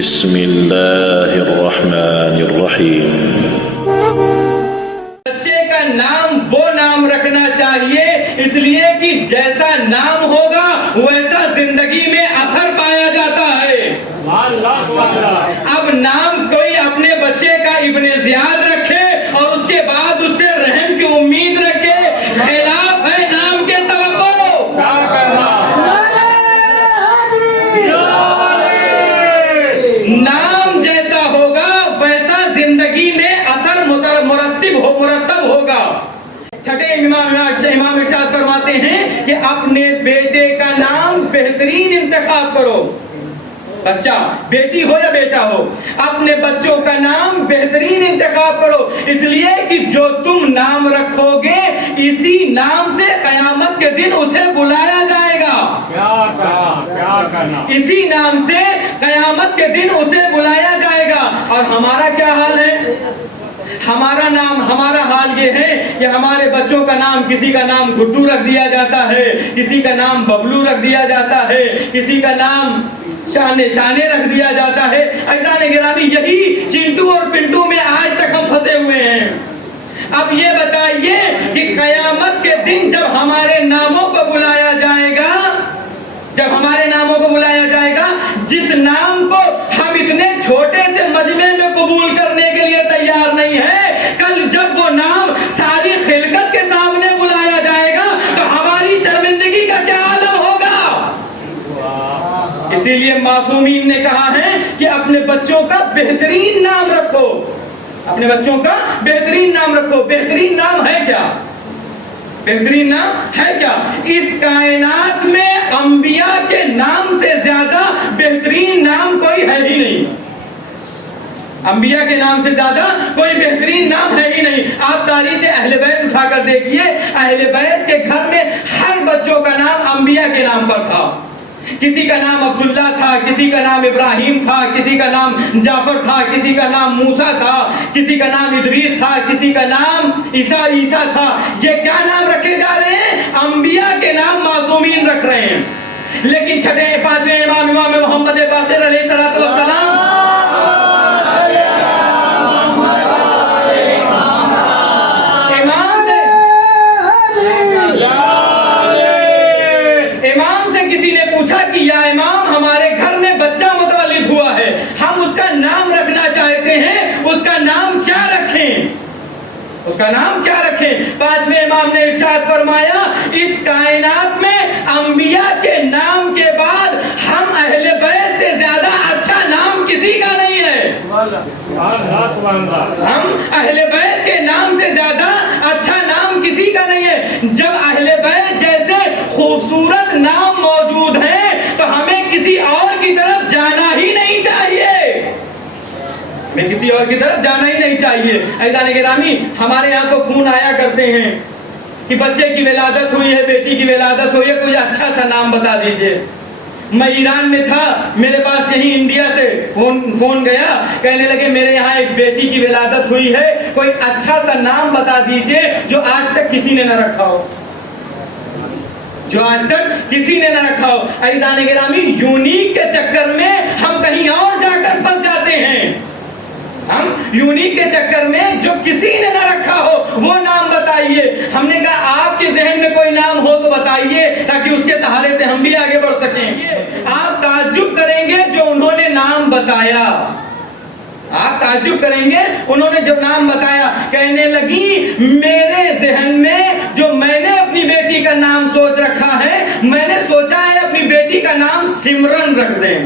بسم اللہ الرحمن الرحیم۔ بچے کا نام وہ نام رکھنا چاہیے اس لیے کہ جیسا نام ہوگا ویسا زندگی میں اثر پایا جاتا ہے۔ اب نام کوئی اپنے بچے کا ابن زیاد رکھے اور اس کے بعد اس سے رحم کی امید رکھے، خلاف ہے نام کے توقع۔ نام جیسا ہوگا ویسا زندگی میں اثر مرتب ہوگا۔ چھٹے امام ارشاد فرماتے ہیں کہ اپنے بیٹے کا نام بہترین انتخاب کرو۔ بچہ بیٹی ہو یا بیٹا ہو، اپنے بچوں کا نام بہترین انتخاب کرو، اس لیے کہ جو تم نام رکھو گے اسی نام سے قیامت کے دن اسے بلایا جائے گا۔ اسی نام سے قیامت کے دن اسے بلایا جائے گا۔ اور ہمارا کیا حال ہے؟ ہمارا حال یہ ہے کہ ہمارے بچوں کا نام، کسی کا نام گڈو رکھ دیا جاتا ہے، کسی کا نام ببلو رکھ دیا جاتا ہے، کسی کا نام شانے رکھ دیا جاتا ہے۔ عزیزان گرامی، یہی چنٹو اور پنٹو میں آج تک ہم پھنسے ہوئے ہیں۔ اب یہ بتائیے کہ قیامت کے دن جب ہمارے ناموں کو بلایا جائے گا، جس نام کو ہم اتنے چھوٹے سے مجمع میں قبول کرنے کے لیے تیار نہیں ہے، کل جب وہ نام ساری خلقت کے سامنے بلایا جائے گا تو ہماری شرمندگی کا کیا عالم ہوگا؟ اسی لیے معصومین نے کہا ہے کہ اپنے بچوں کا بہترین نام رکھو۔ اپنے بچوں کا بہترین نام رکھو۔ بہترین نام ہے کیا؟ بہترین نام ہے کیا؟ اس کائنات میں انبیاء کے نام سے زیادہ بہترین نام کوئی ہے ہی نہیں۔ انبیاء کے نام سے زیادہ کوئی بہترین نام ہے ہی نہیں۔ آپ تاریخ اہل بیت اٹھا کر دیکھیے، اہل بیت کے گھر میں ہر بچوں کا نام انبیاء کے نام پر تھا۔ کسی کا نام عبداللہ تھا، کسی کا نام ابراہیم تھا، کسی کا نام جعفر تھا، کسی کا نام موسیٰ تھا، کسی کا نام ادریس تھا، کسی کا نام عیسیٰ تھا۔ یہ کیا نام رکھے جا رہے ہیں؟ انبیاء کے نام معصومین رکھ رہے ہیں۔ لیکن پانچویں امام محمد باقر علیہ السلام یا امام، ہمارے گھر میں بچہ متولد ہوا ہے، ہم اس کا نام رکھنا چاہتے ہیں، اس کا نام کیا رکھیں؟ اس کا نام کیا رکھیں؟ پانچویں امام نے ارشاد فرمایا، اس کائنات میں انبیاء کے نام کے بعد ہم اہل بیت سے زیادہ اچھا نام کسی کا نہیں ہے۔ ہم اہل بیت کے نام سے زیادہ اچھا نام کسی کا نہیں ہے۔ جب اہل بیت جیسے خوبصورت نام موجود ہیں تو ہمیں کسی اور کی طرف جانا ہی نہیں چاہیے۔ عزیزان گرامی، ہمارے یہاں کو فون آیا کرتے ہیں کہ بچے کی ولادت ہوئی ہے، بیٹی کی ولادت ہوئی ہے، کوئی اچھا سا نام بتا دیجئے۔ میں ایران میں تھا، میرے پاس یہی انڈیا سے فون گیا، کہنے لگے میرے یہاں ایک بیٹی کی ولادت ہوئی ہے، کوئی اچھا سا نام بتا دیجئے جو آج تک کسی نے نہ رکھا ہو، جو آج تک کسی نے نہ رکھا ہو۔ عزیزان گرامی، یونیک کے چکر میں ہم کہیں اور جا کر پھنس جاتے ہیں۔ ہم یونیک کے چکر میں جو کسی نے نہ رکھا ہو وہ نام بتائیے۔ ہم نے کہا آپ کے ذہن میں کوئی نام ہو تو بتائیے تاکہ اس کے سہارے سے ہم بھی آگے بڑھ سکیں۔ آپ تعجب کریں گے جو انہوں نے نام بتایا، آپ تعجب کریں گے انہوں نے جو نام بتایا، کہنے لگی میرے ذہن میں جو میں نے اپنی بیٹی کا نام سوچ رکھا ہے، میں نے سوچا ہے اپنی بیٹی کا نام سمرن رکھ دیں۔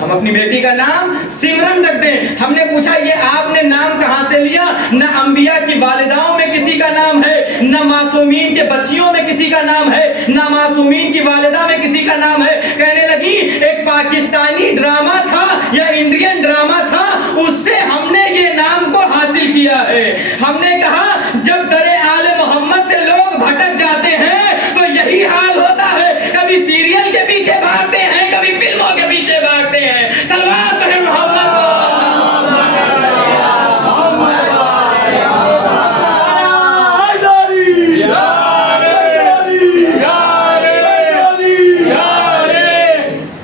ہم اپنی بیٹی کا نام سمرن رکھ دیں۔ ہم نے پوچھا یہ آپ نے نام کہاں سے لیا؟ نہ انبیاء کی والداؤں میں کسی کا نام ہے، نہ معصومین کے بچیوں میں کسی کا نام ہے، نہ معصومین کی والدہ میں کسی کا نام ہے۔ کہنے لگی ایک پاکستانی ڈرامہ تھا یا انڈین ڈرامہ تھا، اس سے ہم نے یہ نام کو حاصل کیا ہے۔ ہم نے کہا جب در آل محمد سے لوگ بھٹک جاتے ہیں تو یہی حال ہوتا ہے، کبھی سیریل کے پیچھے بھاگتے ہیں، کبھی فلموں کے پیچھے بھاگتے ہیں۔ صلوات ہے محمد۔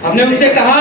ہم نے ان سے کہا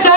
100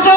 100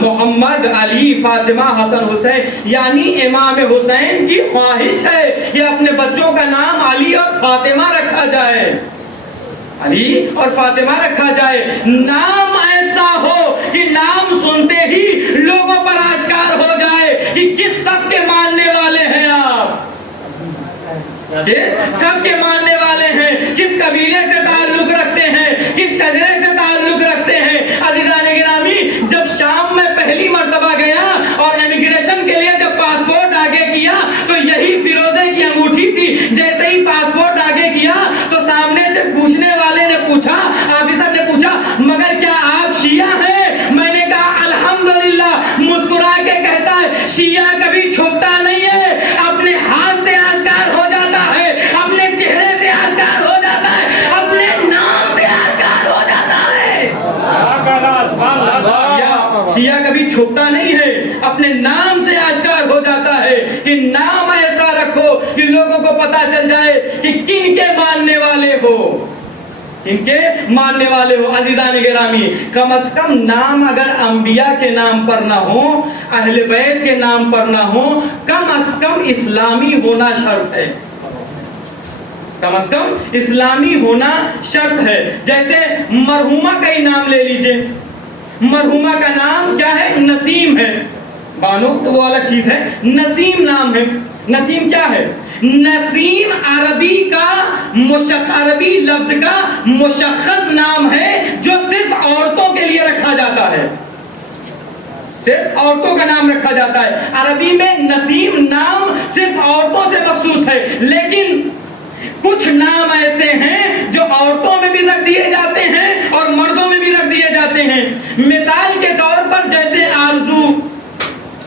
محمد علی فاطمہ حسن حسین، یعنی امام حسین کی خواہش ہے کہ اپنے بچوں کا نام علی اور فاطمہ رکھا جائے، علی اور فاطمہ رکھا جائے، نام ایسا ہو کہ نام سنتے ہی لوگوں پر آشکار ہو جائے کہ کس صف کے ماننے والے ہیں آپ، کس صف کے ماننے والے ہیں، کس قبیلے سے تعلق رکھتے ہیں، کس شجرے سے تعلق رکھتے ہیں۔ عزیزان گرامی، جب شام میں پہلی مرتبہ گیا اور امیگریشن کے لیے جب پاسپورٹ آگے کیا تو یہی فیروزے کی انگوٹھی تھی، جیسے ہی پاسپورٹ آگے کیا تو سامنے سے پوچھنے والے نے پوچھا، آفیسر نے پوچھا، مگر کیا آپ شیعہ ہیں؟ میں نے کہا الحمدللہ، مسکرا کے کہتا ہے شیعہ کبھی چھپتا نہیں ہے، اپنے ہاتھ سے آشکار ہو جاتا ہے، اپنے چہرے سے آشکار ہو جاتا ہے، اپنے نام سے آشکار ہو جاتا ہے۔ شیعہ کبھی چھپتا نہیں ہے، اپنے نام سے آشکار ہو جاتا ہے کہ نام ایسا رکھو کہ لوگوں کو پتا چل جائے کہ کن کے ماننے والے ہو، ان کے ماننے والے ہو۔ عزیزان گرامی، کم از کم نام اگر انبیاء کے نام پر نہ ہو، اہل بیت کے نام پر نہ ہو، کم از کم اسلامی ہونا شرط ہے، کم از کم اسلامی ہونا شرط ہے۔ جیسے مرحومہ کا ہی نام لے لیجئے، مرحومہ کا نام کیا ہے؟ نسیم ہے، بانو تو وہ الگ چیز ہے، نسیم نام ہے۔ نسیم کیا ہے؟ نسیم عربی لفظ کا مشخص نام ہے جو صرف عورتوں کے لیے رکھا جاتا ہے، صرف عورتوں کا نام رکھا جاتا ہے۔ عربی میں نسیم نام صرف عورتوں سے مخصوص ہے، لیکن کچھ نام ایسے ہیں جو عورتوں میں بھی رکھ دیے جاتے ہیں اور مردوں میں بھی رکھ دیے جاتے ہیں۔ مثال کے طور پر جیسے آرزو،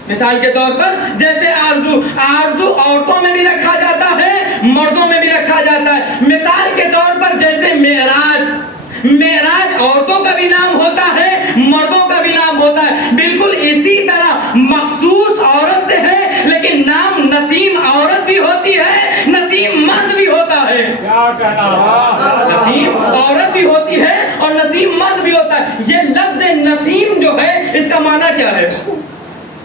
مثال کے طور پر جیسے آرزو، آرزو عورتوں میں بھی رکھا جاتا ہے، مردوں میں بھی رکھا جاتا ہے۔ مثال کے طور پر جیسے معراج، معراج عورتوں کا بھی نام ہوتا ہے، مردوں کا بھی نام ہوتا ہے۔ بالکل اسی طرح مخصوص عورت سے ہے، لیکن نام نسیم عورت بھی ہوتی ہے، نسیم مرد بھی ہوتا ہے، نسیم عورت بھی ہوتی ہے اور نسیم مرد بھی ہوتا ہے۔ یہ لفظ نسیم جو ہے اس کا معنی کیا ہے؟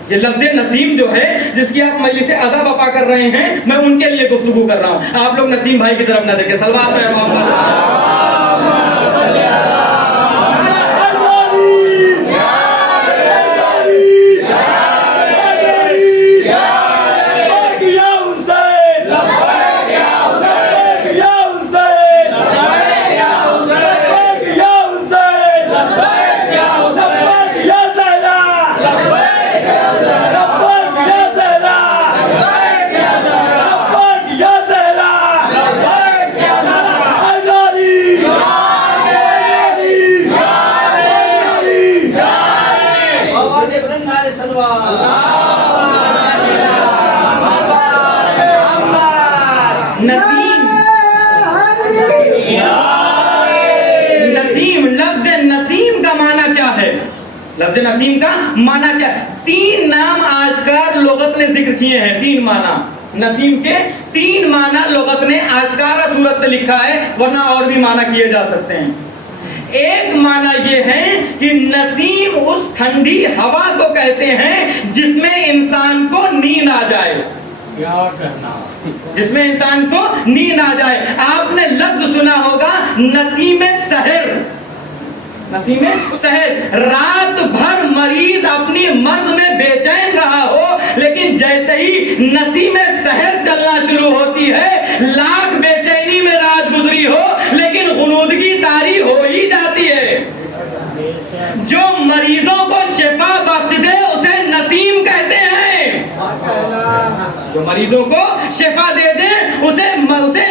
یہ لفظ نسیم جو ہے جس کی آپ مجلس اعضا بپا کر رہے ہیں، میں ان کے لیے گفتگو کر رہا ہوں، آپ لوگ نسیم بھائی کی طرف نہ دیکھیں۔ صلوات میں محمد۔ لفظ نسیم کا معنی کیا ہے؟ تین نام آشکار لغت نے ذکر کیے ہیں، تین معنی نسیم کے، تین معنی لغت نے آشکارا صورت میں لکھا ہے، ورنہ اور بھی معنی کیے جا سکتے ہیں۔ ایک معنی یہ ہے کہ نسیم اس ٹھنڈی ہوا کو کہتے ہیں جس میں انسان کو نیند آ جائے، جس میں انسان کو نیند آ جائے۔ آپ نے لفظ سنا ہوگا نسیم سحر، نسیم سحر، رات بھر مریض اپنی مرض میں بے چین رہا ہو، لیکن جیسے ہی نسیم سحر چلنا شروع ہوتی ہے، لاکھ بے چینی میں رات گزری ہو لیکن غنودگی طاری ہو ہی جاتی ہے۔ جو مریضوں کو شفا بخش دے اسے نسیم کہتے ہیں، جو مریضوں کو شفا دے دے اسے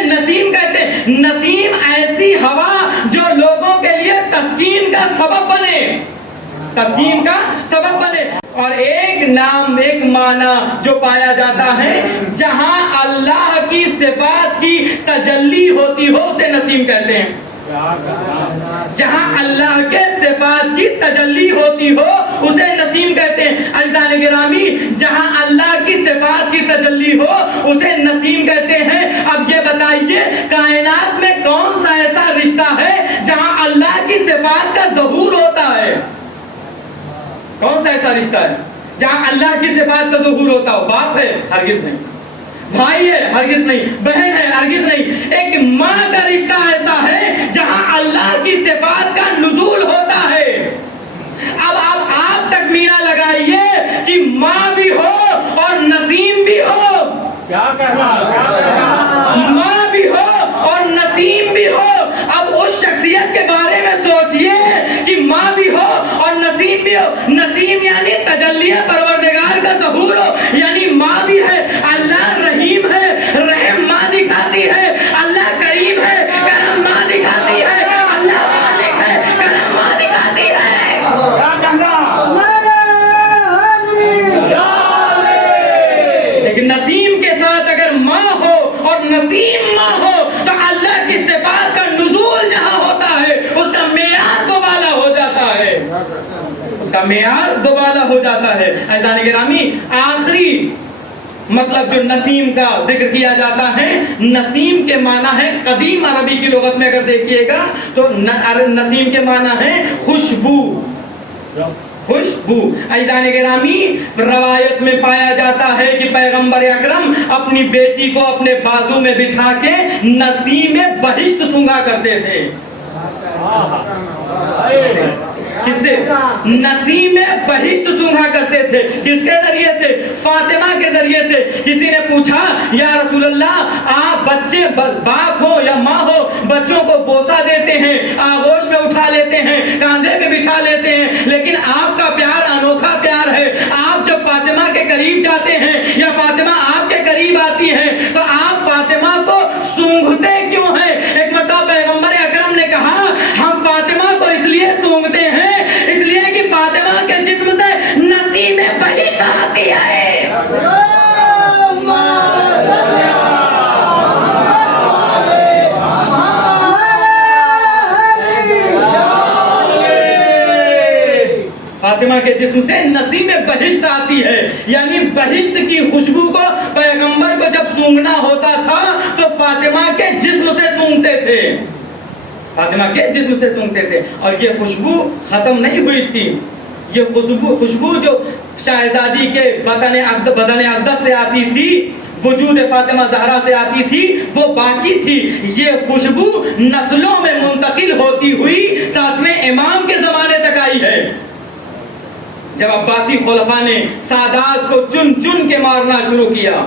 نسیم کہتے ہیں۔ نسیم ایسی ہوا جو لوگوں کے لیے تسکین کا سبب بنے، تسکین کا سبب بنے۔ اور ایک نام، ایک معنی جو پایا جاتا ہے جہاں اللہ کی صفات کی تجلی ہوتی ہو اسے نسیم کہتے ہیں، جہاں اللہ کے صفات کی تجلی ہوتی ہو اسے نسیم کہتے ہیں۔ عزیزان گرامی، جہاں اللہ کی صفات کی تجلی ہو اسے نسیم کہتے ہیں۔ اب یہ بتائیے کائنات میں کون سا ایسا رشتہ ہے جہاں اللہ کی صفات کا ظہور ہوتا ہے؟ کون سا ایسا رشتہ ہے جہاں اللہ کی صفات کا ظہور ہوتا ہو؟ باپ ہے؟ ہرگز نہیں. بھائی ہے؟ ہرگز نہیں. بہن ہے؟ ہرگز نہیں. ایک ماں کا رشتہ ایسا ہے جہاں اللہ کی صفات کا نزول ہوتا ہے. اب آپ تکمیلہ لگائیے کہ ماں بھی ہو اور نسیم بھی ہو. کیا کہنا؟ ماں بھی ہو اور نسیم بھی ہو. اب اس شخصیت کے بارے میں سوچئے کہ ماں بھی ہو اور نسیم بھی ہو. نسیم یعنی تجلیہ پروردگار کا ظہور ہو، یعنی ماں بھی ہے. اللہ رحیم ہے، رحم ماں دکھاتی ہے. اللہ کریم ہے، کرم ماں دکھاتی ہے. اللہ مالک ہے، کرم ماں دکھاتی ہے. لیکن نسیم کے ساتھ اگر ماں ہو اور نسیم ماں ہو تو اللہ کی صفات کا نزول جہاں ہوتا ہے اس کا معیار دوبالا ہو جاتا ہے. اس کا معیار دوبالا ہو جاتا ہے. عزیزان گرامی، آخری مطلب جو نسیم کا ذکر کیا جاتا ہے، نسیم کے معنی ہے، قدیم عربی کی لغت میں اگر دیکھیے گا تو نسیم کے معنی ہے خوشبو. خوشبو. عزیزان گرامی، روایت میں پایا جاتا ہے کہ پیغمبر اکرم اپنی بیٹی کو اپنے بازو میں بٹھا کے نسیم بہشت سونگا کرتے تھے. کس سے؟ نسیم بہشت سونگا کرتے تھے. کس کے ذریعے سے؟ فاطمہ کے ذریعے سے. کسی نے پوچھا یا رسول اللہ، آپ بچے باپ ہو یا ماں ہو بچوں کو بوسہ دیتے ہیں، آغوش میں اٹھا لیتے ہیں، کاندھے پہ بٹھا لیتے ہیں، لیکن آپ کا پیار انوکھا پیار ہے. آپ جب فاطمہ کے قریب جاتے ہیں یا فاطمہ آپ کے قریب آتی ہے تو آپ فاطمہ کو سونگھتے کیوں ہیں؟ ایک مرتبہ پیغمبر اکرم نے کہا ہم فاطمہ کو اس لیے سونگتے ہیں اس لیے کہ فاطمہ کے جسم سے نسیم بہشت آتی ہے. فاطمہ کے جسم سے نسیم بہشت آتی ہے، یعنی بہشت کی خوشبو کو پیغمبر کو جب سونگنا ہوتا تھا تو فاطمہ کے جسم سے سونگتے تھے. فاطمہ کے جسم سے سونگتے تھے. اور یہ خوشبو ختم نہیں ہوئی تھی. یہ خوشبو جو شاہزادی کے بدن اقدس سے آتی تھی، وجود فاطمہ زہرا سے آتی تھی، وہ باقی تھی. یہ خوشبو نسلوں میں منتقل ہوتی ہوئی ساتویں امام کے زمانے تک آئی ہے. جب عباسی خلفاء نے سادات کو چن چن کے مارنا شروع کیا،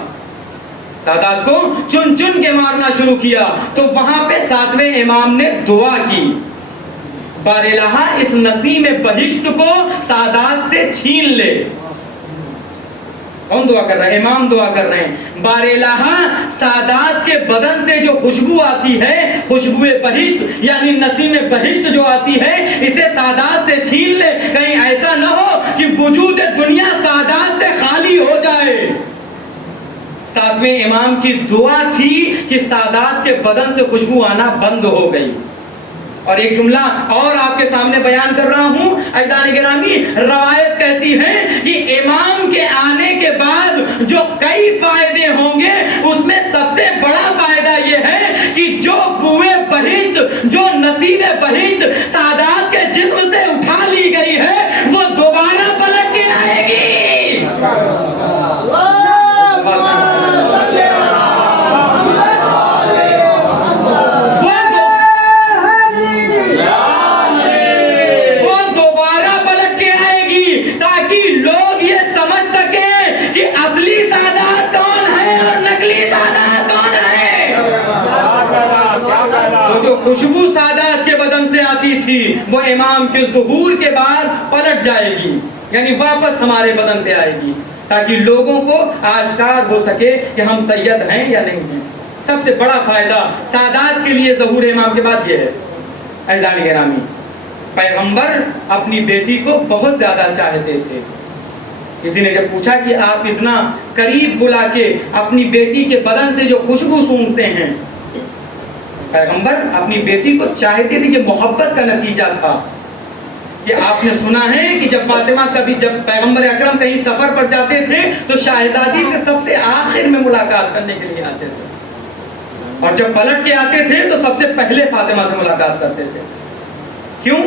سادات کو چن چن کے مارنا شروع کیا تو وہاں پہ ساتویں امام نے دعا کی، بار الہ اس نسیم بہشت کو سادات سے چھین لے. کون دعا کر رہا ہے؟ امام دعا کر رہے ہیں. بار الہ سادات کے بدن سے جو خوشبو آتی ہے، خوشبو بہشت یعنی نسیم بہشت جو آتی ہے، اسے سادات سے چھین لے. کہیں ایسا نہ ہو کہ وجود دنیا سادات سے خالی ہو جائے. ساتویں امام کی دعا تھی کہ سادات کے بدن سے خوشبو آنا بند ہو گئی. اور ایک جملہ اور آپ کے سامنے بیان کر رہا ہوں. عزیزان گرامی، روایت کہتی ہے کہ امام کے آنے کے بعد جو کئی فائدے ہوں گے اس میں سب سے بڑا فائدہ یہ ہے کہ جو بوئے بہشت، جو نسیم بہشت سادات کے جسم سے اٹھا لی گئی ہے وہ دوبارہ پلٹ کے آئے گی. خوشبو سادات کے بدن سے آتی تھی وہ امام کے ظہور کے بعد پلٹ جائے گی، یعنی واپس ہمارے بدن پہ آئے گی، تاکہ لوگوں کو آشکار ہو سکے کہ ہم سید ہیں یا نہیں ہیں. سب سے بڑا فائدہ سادات کے لیے ظہور امام کے بعد یہ ہے. عزیزان گرامی، پیغمبر اپنی بیٹی کو بہت زیادہ چاہتے تھے. کسی نے جب پوچھا کہ آپ اتنا قریب بلا کے اپنی بیٹی کے بدن سے جو خوشبو سونگھتے ہیں، پیغمبر اپنی بیٹی کو چاہتے تھے. یہ محبت کا نتیجہ تھا. کہ آپ نے سنا ہے کہ جب فاطمہ جب پیغمبر اکرم کہیں سفر پر جاتے تھے تو شاہزادی سے سب سے آخر میں ملاقات کرنے کے لیے آتے تھے، اور جب پلٹ کے آتے تھے تو سب سے پہلے فاطمہ سے ملاقات کرتے تھے. کیوں؟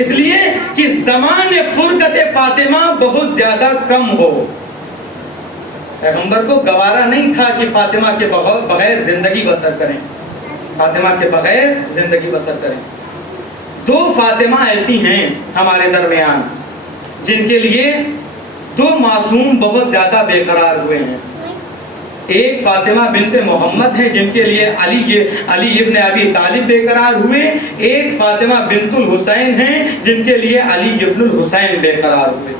اس لیے کہ زمان فرقت فاطمہ بہت زیادہ کم ہو. پیغمبر کو گوارا نہیں تھا کہ فاطمہ کے بغیر زندگی بسر کریں. فاطمہ کے بغیر زندگی بسر کریں. 2 فاطمہ ایسی ہیں ہمارے درمیان جن کے لیے 2 معصوم بہت زیادہ بے قرار ہوئے ہیں. ایک فاطمہ بنت محمد ہیں جن کے لیے علی ابن ابی طالب بے قرار ہوئے. ایک فاطمہ بنت الحسین ہیں جن کے لیے علی ابن الحسین بے قرار ہوئے.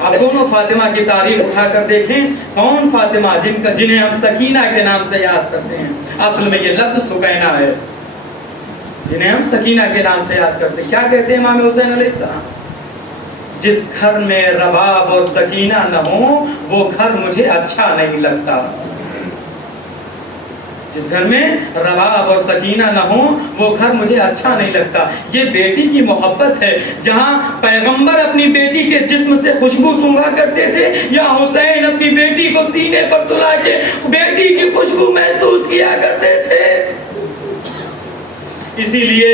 آپ دونوں فاطمہ کی تاریخ اٹھا کر دیکھیں. کون فاطمہ جنہیں ہم سکینہ کے نام سے یاد کرتے ہیں؟ اصل میں یہ لفظ سکینہ ہے جنہیں ہم سکینہ کے نام سے یاد کرتے ہیں. کیا کہتے ہیں امام حسین علیہ السلام؟ جس گھر میں رباب اور سکینہ نہ ہو وہ گھر مجھے اچھا نہیں لگتا. جس گھر میں رباب اور سکینہ نہ ہو وہ گھر مجھے اچھا نہیں لگتا. یہ بیٹی کی محبت ہے. جہاں پیغمبر اپنی بیٹی کے جسم سے خوشبو سونگا کرتے تھے یا حسین اپنی بیٹی کو سینے پر سلا کے بیٹی کی خوشبو محسوس کیا کرتے تھے. اسی لیے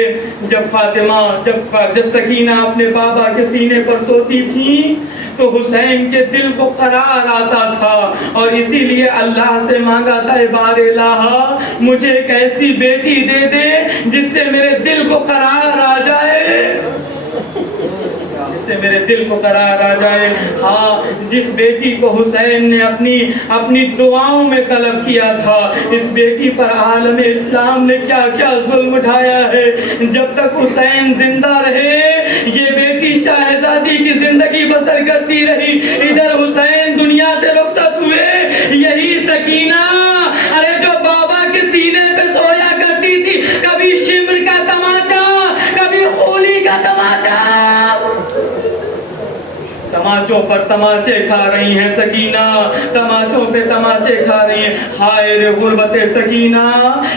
جب سکینہ اپنے بابا کے سینے پر سوتی تھی تو حسین کے دل کو قرار آتا تھا اور اسی لیے اللہ سے مانگا تھا بار الہ مجھے ایک ایسی بیٹی دے دے جس سے میرے دل کو قرار آ جائے. جس سے میرے دل کو قرار آ جائے. ہاں جس بیٹی کو حسین نے اپنی دعاؤں میں طلب کیا تھا. اس بیٹی پر عالم اسلام نے کیا کیا ظلم ڈھایا ہے. جب تک حسین زندہ رہے یہ بیٹی شاہزادی کی زندگی بسر کرتی رہی. ادھر حسین دنیا سے رخصت ہوئے. یہی سکینہ ارے جو بابا کے سینے پہ سویا کرتی تھی کبھی شمر کا تماچا کبھی خولی کا تماچا تماچوں پر تماچے کھا رہی ہیں سکینہ. تماچوں پہ تماچے کھا رہی ہیں. ہائے رے غربت سکینہ.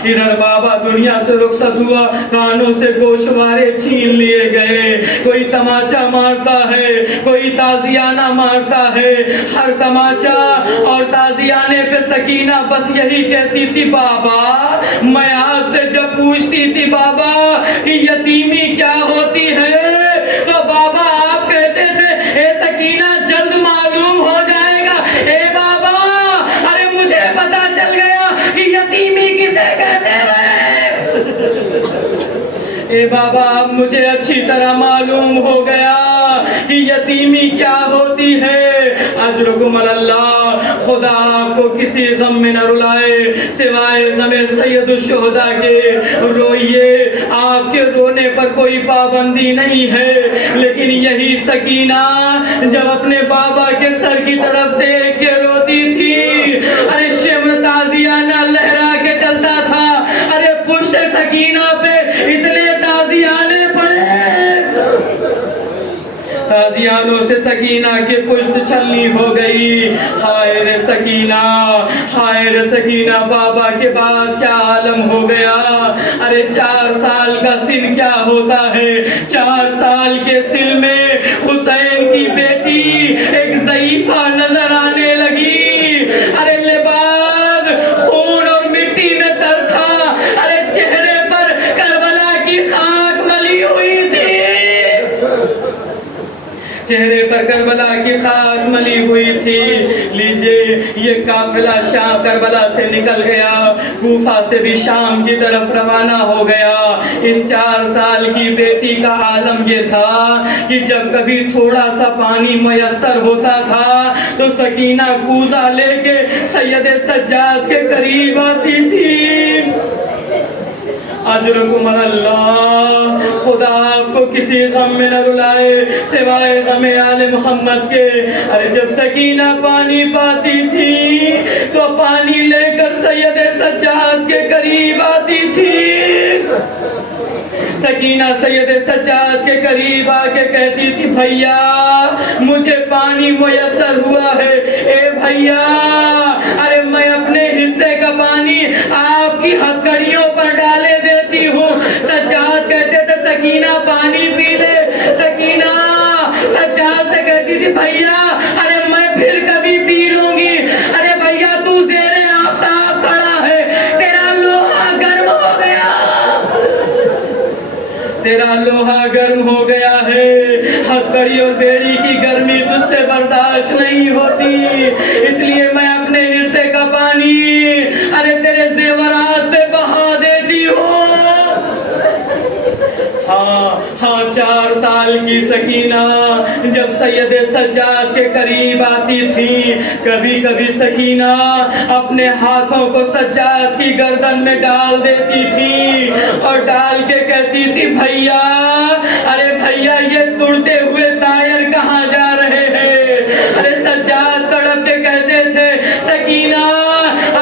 ادھر بابا دنیا سے رخصت ہوا کانوں سے گوشوارے چھین لیے گئے. کوئی تماچا مارتا ہے کوئی تازیانہ مارتا ہے. ہر تماچا اور تازیانے پہ سکینہ بس یہی کہتی تھی بابا میں آپ سے جب پوچھتی تھی بابا کہ یتیمی کیا ہوتی ہے تو بابا آپ کہتے تھے اے سکینہ جلد معلوم ہو جائے گا. اے بابا ارے مجھے پتا چل گیا کہ یتیمی کسے کہتے ہیں. اے بابا اب مجھے اچھی طرح معلوم ہو گیا کہ یتیمی کیا ہوتی ہے. اجرکم اللہ. خدا آپ کو کسی غم میں نہ رلائے سوائے غم سید الشہداء کے. روئیے آپ کے رونے پر کوئی پابندی نہیں ہے لیکن یہی سکینہ جب اپنے بابا کے سر کی طرف دیکھ کے روتی تھی ارے شمر تازیانہ لہرا کے چلتا تھا. ارے پشت سکینہ پہ اتنے تازیانے پڑے تازیانوں سے سکینہ کے پشت چھلنی ہو گئی. ہائے رے سکینہ ہائے رے سکینہ. بابا کے بعد کیا عالم ہو گیا. ارے 4 سال کا سن کیا ہوتا ہے. 4 سال کے سن میں حسین کی بیٹی ایک ضعیفہ نظر آنے لگی. ارے لباس خون اور مٹی میں تر تھا. ارے چہرے پر کربلا کی خاک ملی ہوئی تھی. چہرے پر کربلا کی خاک ملی ہوئی تھی. لیجئے یہ قافلہ شام کربلا سے نکل گیا. کوفہ سے بھی شام کی طرف روانہ ہو گیا. ان 4 سال کی بیٹی کا عالم یہ تھا کہ جب کبھی تھوڑا سا پانی میسر ہوتا تھا تو سکینہ کوزہ لے کے سید سجاد کے قریب آتی تھی. اجرکم اللہ. خدا آپ کو کسی غم میں نہ رلائے سوائے غم آل محمد کے. ارے جب سکینہ پانی پاتی تھی تو پانی لے کر سید سجاد کے قریب آتی تھی. سکینہ سید سجاد کے قریب آ کے کہتی تھی بھیا مجھے پانی میسر ہوا ہے. اے بھیا ارے میں اپنے حصے کا پانی آپ کی ہتھکڑیوں پر ڈالے دیتی ہوں. سجاد کہتے تھے سکینہ پانی پی لے. سکینہ سجاد سے کہتی تھی بھیا ارے میں پھر کبھی پی لوں گی. ارے بھیا تو زیر آفتاب کھڑا ہے تیرا لوہا گرم ہو گیا تیرا لوہا گرم ہو گیا ہے، ہتھکڑی اور بیڑی کی گرمی تجھ سے برداشت نہیں ہوتی، اس لیے میں اپنے حصے کا پانی ارے تیرے زیورات پہ بہا دیتی ہوں۔ ہاں 4 سال کی سکینہ جب سید سجاد کے قریب آتی تھی، کبھی کبھی سکینہ اپنے ہاتھوں کو سجاد کی گردن میں ڈال دیتی تھی اور ڈال کے کہتی تھی بھیا، ارے بھیا یہ اڑتے ہوئے طائر کہاں جا رہے ہیں؟ ارے سجاد تڑپ کے کہتے تھے سکینہ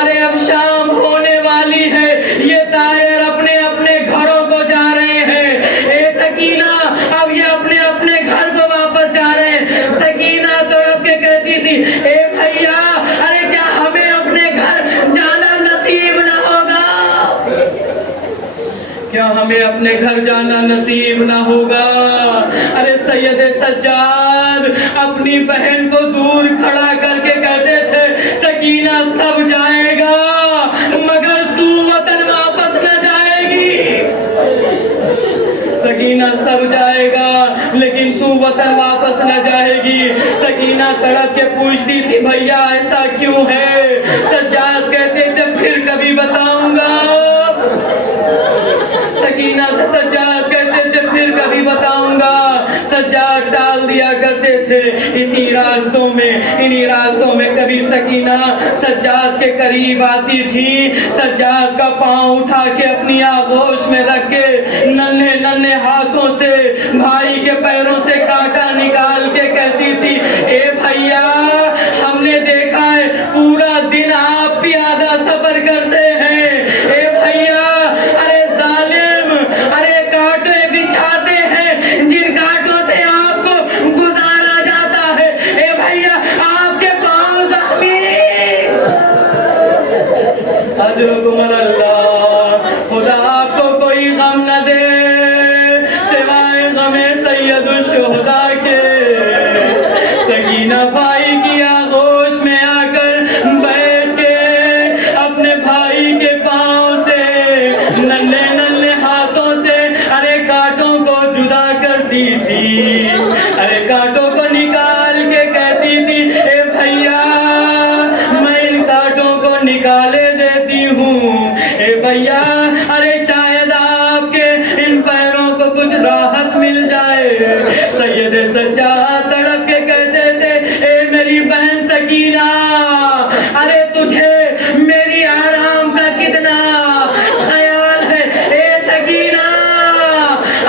ارے اب شام ہونے والی ہے، یہ طائر اپنے اپنے گھروں کو جا رہے ہیں، اے سکینہ اب یہ اپنے اپنے گھر کو واپس جا رہے ہیں۔ سکینہ تڑپ کے کہتی تھی اے بھیا ارے کیا ہمیں اپنے گھر جانا نصیب نہ ہوگا؟ کیا ہمیں اپنے گھر جانا نصیب نہ ہوگا؟ ارے سید سجاد اپنی بہن کو دور کھڑا کر کے کہتے تھے سکینہ سب جائے گا مگر تو وطن واپس نہ جائے گی، سکینہ سب جائے گا لیکن تو وطن واپس نہ جائے گی۔ سکینہ تڑپ کے پوچھتی تھی بھیا ایسا کیوں ہے؟ سجاد کہتے تھے پھر کبھی بتاؤں گا، سکینہ سے سجاد کہتے تھے پھر کبھی بتاؤں گا، سجاد ڈال دیا کرتے تھے اسی راستوں میں، انہی راستوں میں کبھی سکینہ سجاد کے قریب آتی تھی، سجاد کا پاؤں اٹھا کے اپنی آغوش میں رکھ کے ننھے ننھے ہاتھوں سے بھائی کے پیروں سے کانٹا نکال کے کہتی تھی اے بھیا ہم نے دیکھا ہے پورا دن آپ پیادہ سفر کرتے ہیں، اے بھیا ارے ظالم ارے کانٹے بچھاتے ہیں جن کانٹوں سے آپ کو گزارا جاتا ہے، اے بھیا آپ کے پاؤں زخمی، اجرکم اللہ، خدا آپ کو کوئی غم نہ دے سوائے غم سید الشہداء کے۔ سکینہ بھائی کی آغوش میں آ کر بیٹھ کے اپنے بھائی کے پاؤں سے ننھے ننھے ہاتھوں سے ارے کانٹوں کو جدا کرتی تھی، ارے کانٹوں کو نکال کے کہتی تھی اے بھیا میں ان کانٹوں کو نکالے دیتی ہوں، اے بھیا ارے شاید آپ کے ان پیروں کو کچھ راحت مل جائے۔ سید سجاد تڑپ کے کہتے تھے اے میری بہن سکینہ ارے تجھے میری آرام کا کتنا خیال ہے، اے سکینہ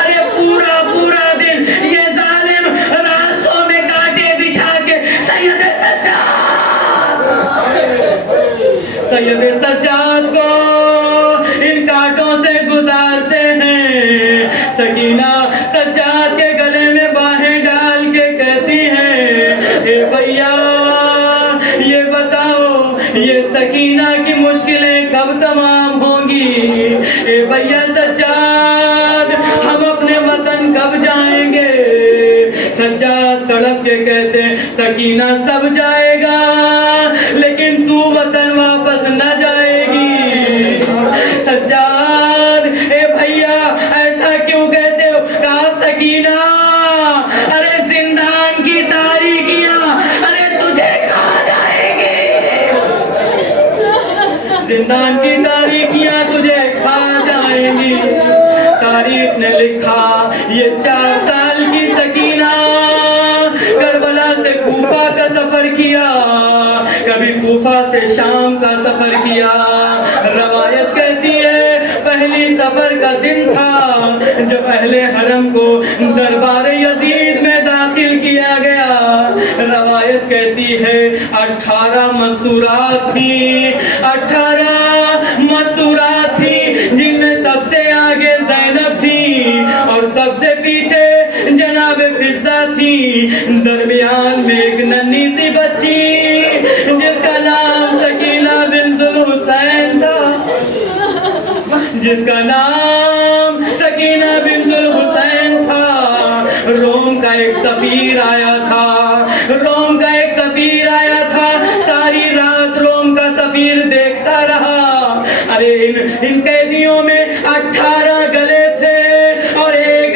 ارے پورا پورا دن یہ ظالم راستوں میں کانٹے بچھا کے سید سجاد کو ان کانٹوں سے گزارتے ہیں۔ سکینہ سجاد کے گلے میں باہیں ڈال کے کہتی ہے اے بھیا یہ بتاؤ یہ سکینہ کی مشکلیں کب تمام ہوں گی؟ اے بھیا سجاد ہم اپنے وطن کب جائیں گے؟ سجاد تڑپ کے کہتے سکینہ سب جائے گا لیکن تو وطن واپس نہ جائے گی۔ سجاد اے بھیا ایسا کیوں کہتے ہو؟ کہا سکینہ ارے زندان کی تاریکیاں ارے تجھے کھا جائیں گے، زندان کی تاریکیاں تجھے کھا جائیں گی۔ تاریخ نے لکھا یہ 4 سال کی سکینہ کربلا سے کوفہ کا سفر کیا، کبھی کوفہ سے شام کا سفر کیا۔ روایت کہتی ہے پہلی سفر کا دن تھا جب اہل حرم کو دربار یزید میں داخل کیا گیا۔ روایت کہتی ہے 18 مستورات تھی، 18 مستورات تھی جن میں سب سے آگے زینب تھی اور سب سے پیچھے جناب فضہ تھی، درمیان میں ایک ننھی سی بچی جس کا نام سکینہ بنت الحسین تھا، جس کا نام سکینہ بنت الحسین تھا۔ روم کا ایک سفیر آیا تھا، روم کا ایک سفیر آیا تھا، ساری رات روم کا سفیر دیکھتا رہا۔ ارے ان قیدیوں میں 18 گلے تھے اور ایک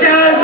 4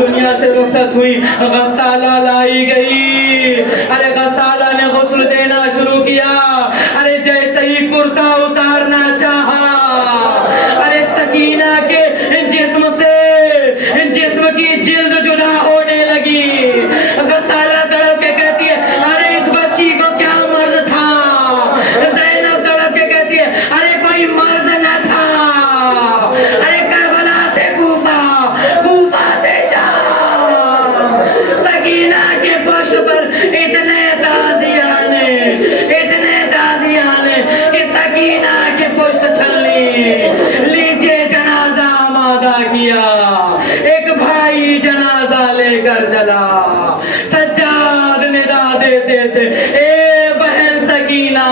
دنیا سے رخصت ہوئی، غسالہ لائی گئی، ارے غسالہ نے غسل دینا شروع کیا، ارے جیسے ہی کرتا اتارنا چاہا، ارے سکینہ کے جسم سے جسم کی جلد جدا ہونے لگی۔ غسالہ تڑپ کے کہتی ہے ارے اس بچی کو کیا مرض تھا؟ زینب تڑپ کے کہتی ہے ارے کوئی مرض نہ تھا، ارے کربلا سے کوفہ، کوفہ سے شام، سکینہ کے پشت پر اتنے تازیانے کہ سکینہ کے پشت چھلنی، لیجیے جنازہ آمادہ کیا، ایک بھائی جنازہ لے کر چلا، سجاد ندا دیتے تھے اے بہن سکینہ،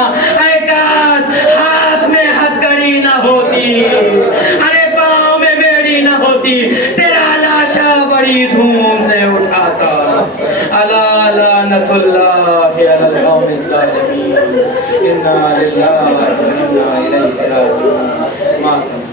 اے کاش ہاتھ میں ہتھ کڑی نہ ہوتی، ارے پاؤں میں بیڑی نہ ہوتی، تیرا لاشا بڑی دھوم سے اٹھاتا۔ الا لعنت اللہ علی القوم الظالمین، انا للہ و انا الیہ راجعون۔